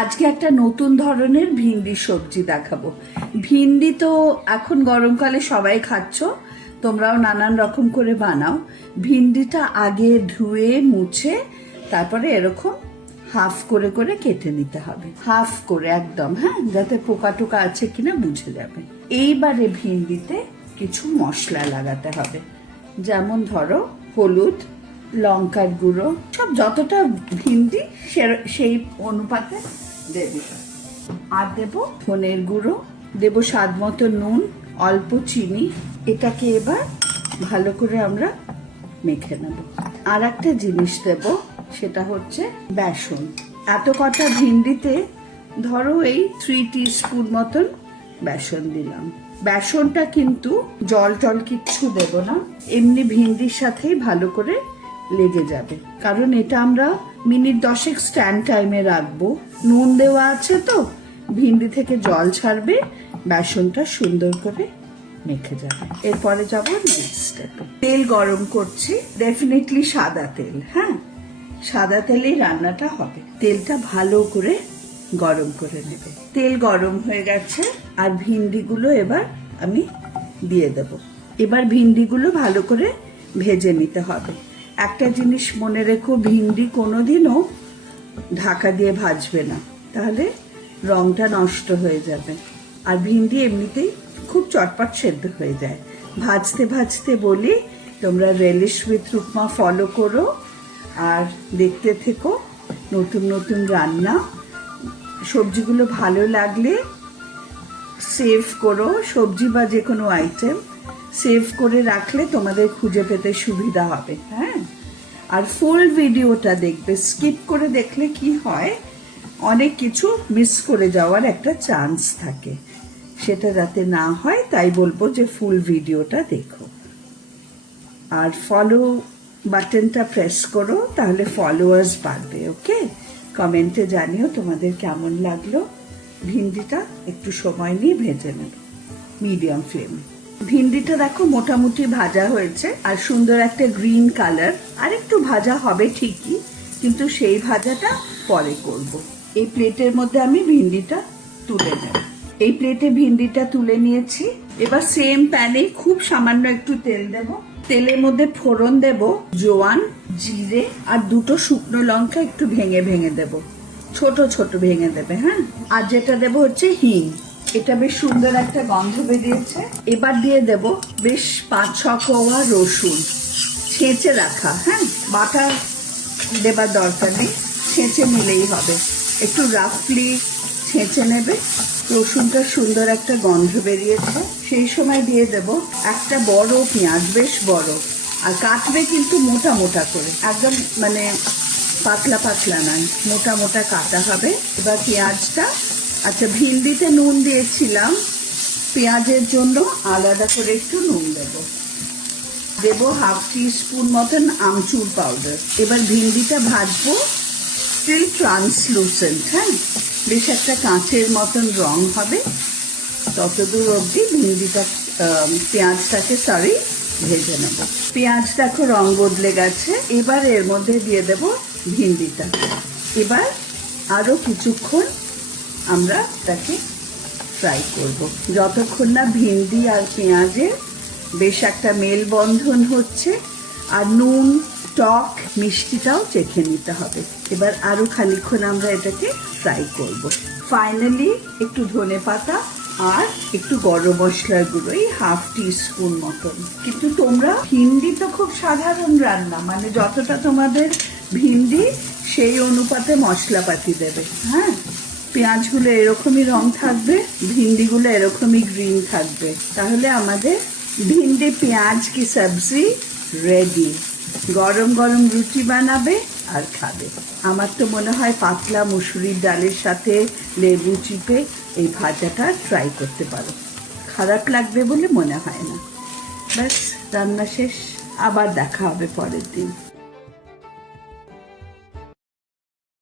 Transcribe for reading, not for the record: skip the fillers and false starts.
আজকে একটা নতুন ধরনের ভিন্ডি সবজি দেখাবো। ভিন্ডি তো এখন গরমকালে সবাই খাচ্ছ, তোমরাও নানান রকম করে বানাও। ভিন্ডিটা আগে ধুয়ে মুছে তারপরে এরকম হাফ করে করে কেটে নিতে হবে, হাফ করে একদম, হ্যাঁ, যাতে পোকা টোকা আছে কিনা বুঝে যাবে। এইবারে ভিন্ডিতে কিছু মশলা লাগাতে হবে, যেমন ধরো হলুদ, লঙ্কার গুঁড়ো, সব যতটা ভিন্ডি সেই অনুপাতে দেবে। আর দেবো ধনের গুঁড়ো, দেবো স্বাদ মতো নুন, অল্প চিনি। এটাকে এবার ভালো করে আমরা মেখে নেব। আর একটা জিনিস দেব, সেটা হচ্ছে বেসন। এত কটা ভিন্ডিতে ধরো এই 3 টিস্পুন মতন বেসন দিলাম। বেসনটা কিন্তু জল টল কিচ্ছু দেব না, এমনি ভিন্ডির সাথেই ভালো করে লেগে যাবে, কারণ এটা আমরা মিনিট 10 স্ট্যান্ড টাইমে রাখবো। নুন দেওয়া আছে তো, ভিন্ডি থেকে জল ছাড়বে, বেসনটা সুন্দর করে মেখে যাবে। এরপরে যাব নেক্সট স্টেপে। তেল গরম করছি, ডেফিনেটলি সাদা তেল, হ্যাঁ, সাদা তেলেই রান্নাটা হবে। তেলটা ভালো করে গরম করে নেবে। তেল গরম হয়ে গেছে, আর ভিন্ডিগুলো এবার আমি দিয়ে দেব। এবার ভিন্ডিগুলো ভালো করে ভেজে নিতে হবে। একটা জিনিস মনে রেখো, ভিন্ডি কোনোদিনও ঢাকা দিয়ে ভাজবে না, তাহলে রংটা নষ্ট হয়ে যাবে। আর ভিন্ডি এমনিতেই খুব চটপট সেদ্ধ হয়ে যায়। ভাজতে ভাজতে বলি, তোমরা রেলিশ উইথ রুকমা ফলো করো আর দেখতে থেকো নতুন নতুন রান্না। সবজিগুলো ভালো লাগলে সেভ করো, সবজি বা যে কোনো আইটেম সেভ করে রাখলে তোমাদের খুঁজে পেতে সুবিধা হবে, হ্যাঁ। আর ফুল ভিডিওটা দেখবে, স্কিপ করে দেখলে কি হয়, অনেক কিছু মিস করে যাওয়ার একটা চান্স থাকে। সেটা যাতে না হয় তাই বলবো যে ফুল ভিডিওটা দেখো। আর ফলো বাটনটা প্রেস করো, তাহলে ফলোয়ার্স বাড়বে। ওকে, কমেন্টে জানিও তোমাদের কেমন লাগলো। ভিন্ডিটা একটু সময় নিয়ে ভেজে নেব মিডিয়াম ফ্লেমে। ভিন্ডিটা দেখো মোটামুটি ভাজা হয়েছে, আর সুন্দর একটা গ্রিন কালার। আর একটু ভাজা হবে ঠিকই, কিন্তু সেই ভাজাটা পরে করব। এই প্লেটের মধ্যে আমি ভিন্ডিটা তুলে নেব। এই প্লেটে ভিন্ডিটা তুলে নিয়েছি। এবার সেম প্যানে খুব সামান্য একটু তেল দেব। তেলের মধ্যে ফোড়ন দেব জোয়ান, জিরে আর 2টো শুকনো লঙ্কা একটু ভেঙে ভেঙে দেব, ছোট ছোট ভেঙে দেবে, হ্যাঁ। আর যেটা দেব হচ্ছে হিং। এটা বেশ সুন্দর একটা গন্ধ বেরিয়েছে। এবার দিয়ে দেব বেশ 5-6 কোয়া রসুন, ছেঁচে রাখা, হ্যাঁ, বাটা দেবার দরকার নেই, ছেঁচে নিলেই হবে। একটু রাফলি ছেঁচে নেবে। রসুনটা সুন্দর একটা গন্ধ বেরিয়েছে। সেই সময় দিয়ে দেব একটা বড় পেঁয়াজ, বেশ বড়, আর কাটবে কিন্তু মোটা মোটা করে, একদম মানে পাতলা পাতলা নয়, মোটা মোটা কাটা হবে। এবার পেঁয়াজটা, আচ্ছা ভিন্ডিতে নুন দিয়েছিলাম, পেঁয়াজের জন্য আলাদা করে একটু নুন দেব। দেবো 1/2 টিস্পুন মতন আমচুর পাউডার। এবার ভিন্ডিটা ভাজবো স্টিল ট্রান্সলুসেন্ট, হ্যাঁ, বেশ একটা কাঁচের মতন রং হবে, ততদূর অবধি ভিন্ডিটা পেঁয়াজটাকে ভেজে নেব। পেঁয়াজ দেখো রং বদলে গেছে। এবার এর মধ্যে দিয়ে দেব ভিন্ডিটা। এবার আরো কিছুক্ষণ আমরা তাকে ফ্রাই করব, যতক্ষণ না ভিন্ডি আর পেঁয়াজের বেশ একটা মেলবন্ধন হচ্ছে। আর নুন, টক, মিষ্টিটাও চেখে নিতে হবে। এবার আরো খানিকক্ষণ আমরা এটাকে ফ্রাই করব। ফাইনালি একটু ধনে পাতা আর একটু গরম মশলার গুঁড়ো, এই 1/2 টিস্পুন মতন। কিন্তু তোমরা, ভিন্ডি তো খুব সাধারণ রান্না, মানে যতটা তোমাদের ভিন্ডি সেই অনুপাতে মশলাপাতি দেবে, হ্যাঁ। পেঁয়াজগুলো এরকমই রং থাকবে, ভিন্ডিগুলো এরকমই গ্রিন থাকবে। তাহলে আমাদের ভিন্ডি পেঁয়াজ কি সবজি রেডি। গরম গরম রুটি বানাবে আর খাবে। আমার তো মনে হয় পাতলা মুসুরির ডালের সাথে লেবু চিপে এই ভাজাটা ট্রাই করতে পারো, খারাপ লাগবে বলে মনে হয় না। ব্যাস, রান্না শেষ। আবার দেখা হবে পরের দিন।